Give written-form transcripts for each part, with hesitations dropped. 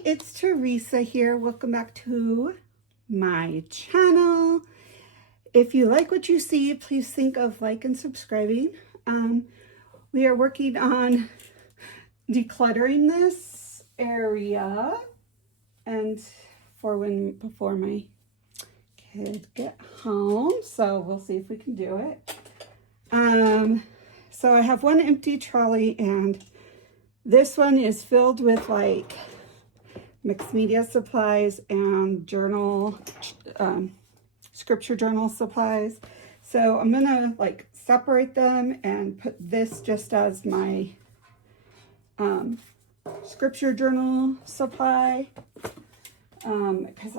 Hi, it's Teresa here. Welcome back to my channel. If you like what you see, please think of like and subscribing. We are working on decluttering this area and before my kids get home. So we'll see if we can do it. So I have one empty trolley and this one is filled with like mixed media supplies and journal, scripture journal supplies. So I'm gonna like separate them and put this just as my scripture journal supply. Because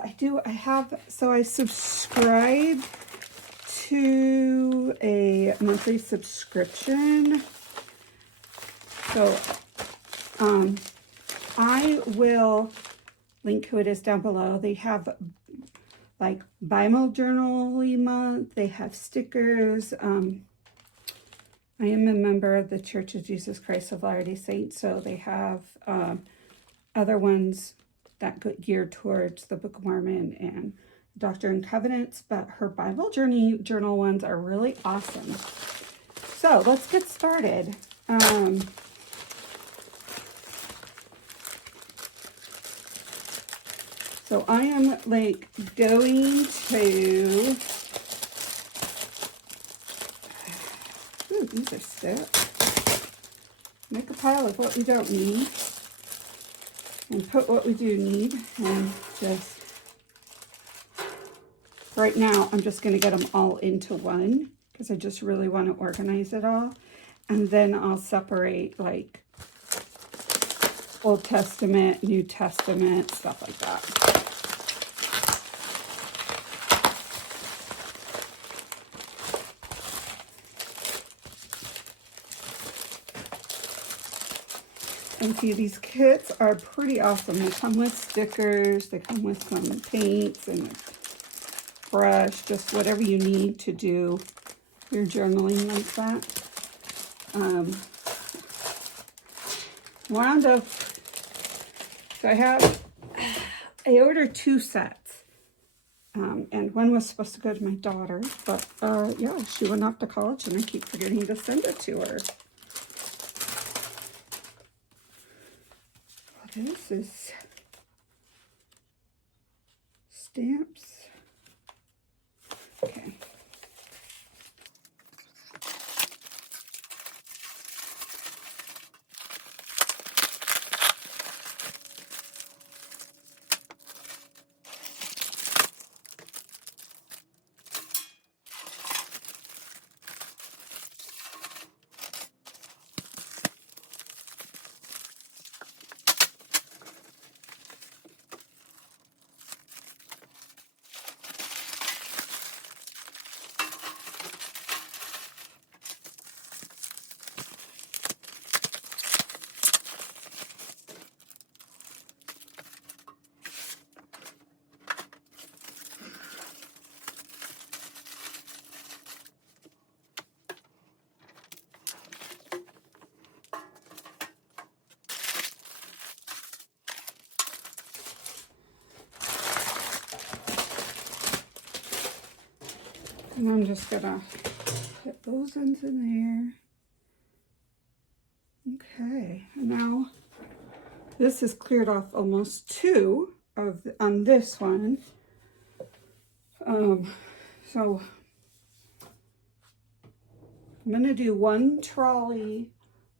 I subscribe to a monthly subscription. So I will link who it is down below. They have like Bible journaling month. They have stickers. I am a member of the Church of Jesus Christ of Latter-day Saints, so they have other ones that go geared towards the Book of Mormon and Doctrine and Covenants, but her Bible journal ones are really awesome. So let's get started. So I am like going to, these are steps. Make a pile of what we don't need and put what we do need, and just, right now I'm just going to get them all into one because I just really want to organize it all. And then I'll separate like Old Testament, New Testament, stuff like that. And see, these kits are pretty awesome. They come with stickers, they come with some paints and a brush, just whatever you need to do your journaling like that. Wound up, so I ordered 2 sets. And one was supposed to go to my daughter, but yeah, she went off to college and I keep forgetting to send it to her. This is stamps. Okay. And I'm just gonna put those ends in there. Okay, now this is cleared off almost 2 on this one. So I'm gonna do 1 trolley.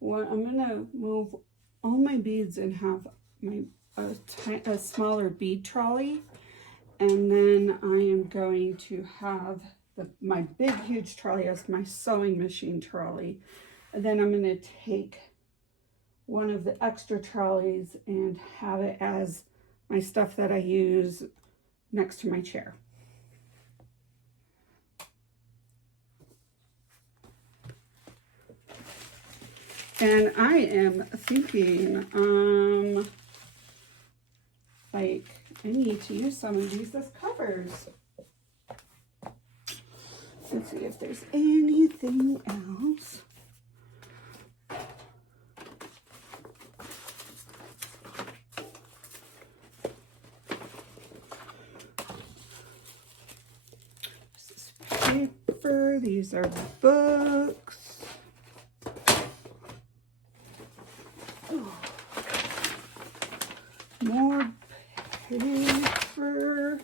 I'm gonna move all my beads and have a smaller bead trolley, and then I am going to have my big huge trolley as my sewing machine trolley, and then I'm going to take one of the extra trolleys and have it as my stuff that I use next to my chair. And I am thinking like I need to use some of these as covers. Let's see if there's anything else. paper. These are books. Oh. More paper.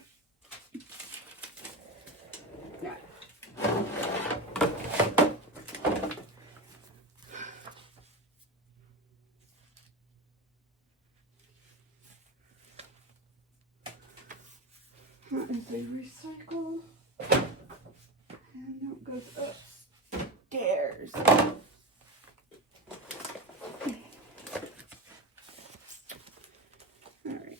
That is a recycle. And now it goes upstairs. Alright.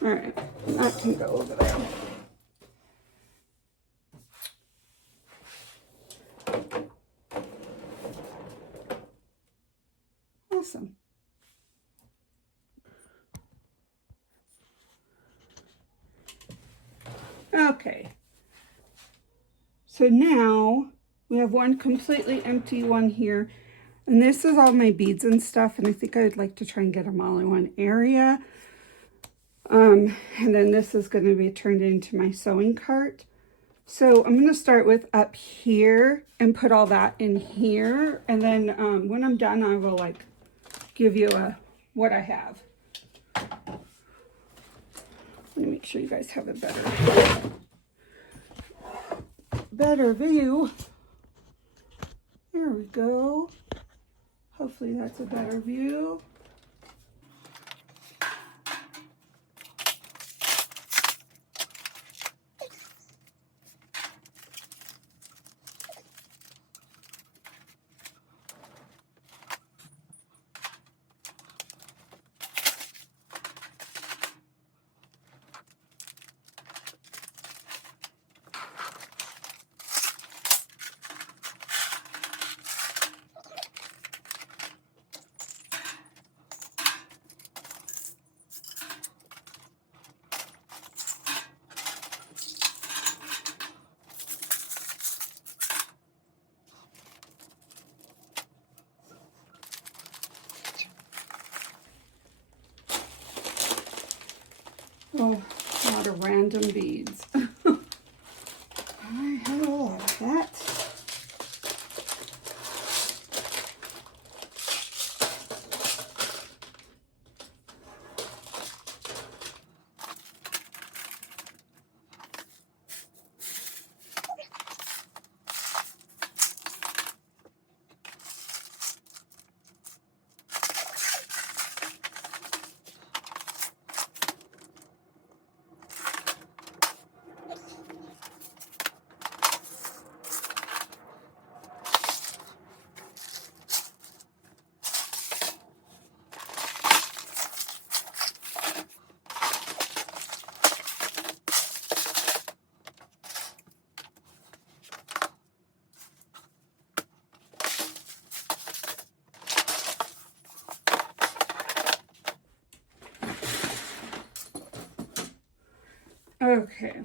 Alright, that can go over there. Awesome. Okay. So now we have one completely empty one here. And this is all my beads and stuff. And I think I'd like to try and get them all in one area. And then this is going to be turned into my sewing cart. So I'm going to start with up here and put all that in here. And then when I'm done, I will like give you what I have. Let me make sure you guys have a better view. There we go. Hopefully that's a better view. Oh, a lot of random beads. I have a lot of that. Okay.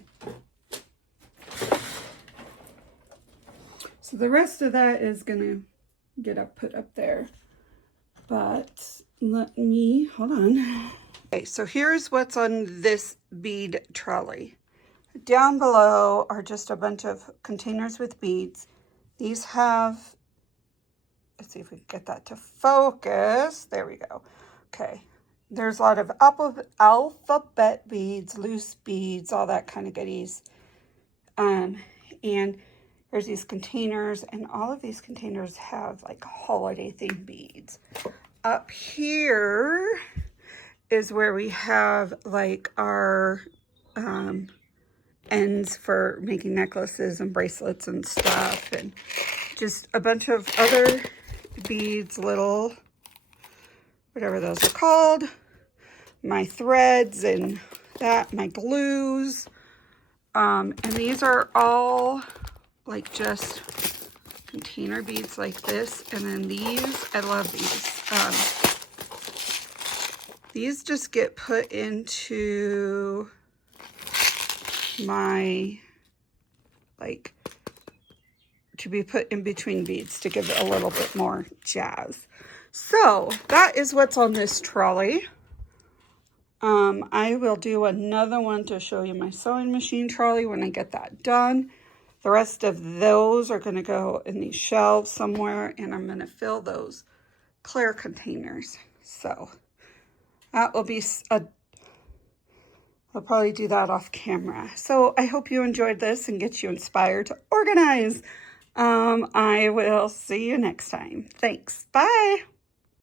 So the rest of that is gonna get put up there. But let me, hold on. Okay, so here's what's on this bead trolley. Down below are just a bunch of containers with beads. These have, let's see if we can get that to focus. There we go. Okay. There's a lot of alphabet beads, loose beads, all that kind of goodies. And there's these containers, and all of these containers have like holiday themed beads. Up here is where we have like our ends for making necklaces and bracelets and stuff, and just a bunch of other beads, little, whatever those are called. My threads and that, my glues. And these are all like just container beads like this. And then these, I love these. These just get put into my, like, to be put in between beads to give it a little bit more jazz. So that is what's on this trolley. I will do another one to show you my sewing machine trolley when I get that done. The rest of those are going to go in these shelves somewhere, and I'm going to fill those clear containers. So that will be I'll probably do that off camera. So I hope you enjoyed this and get you inspired to organize. I will see you next time. Thanks. Bye.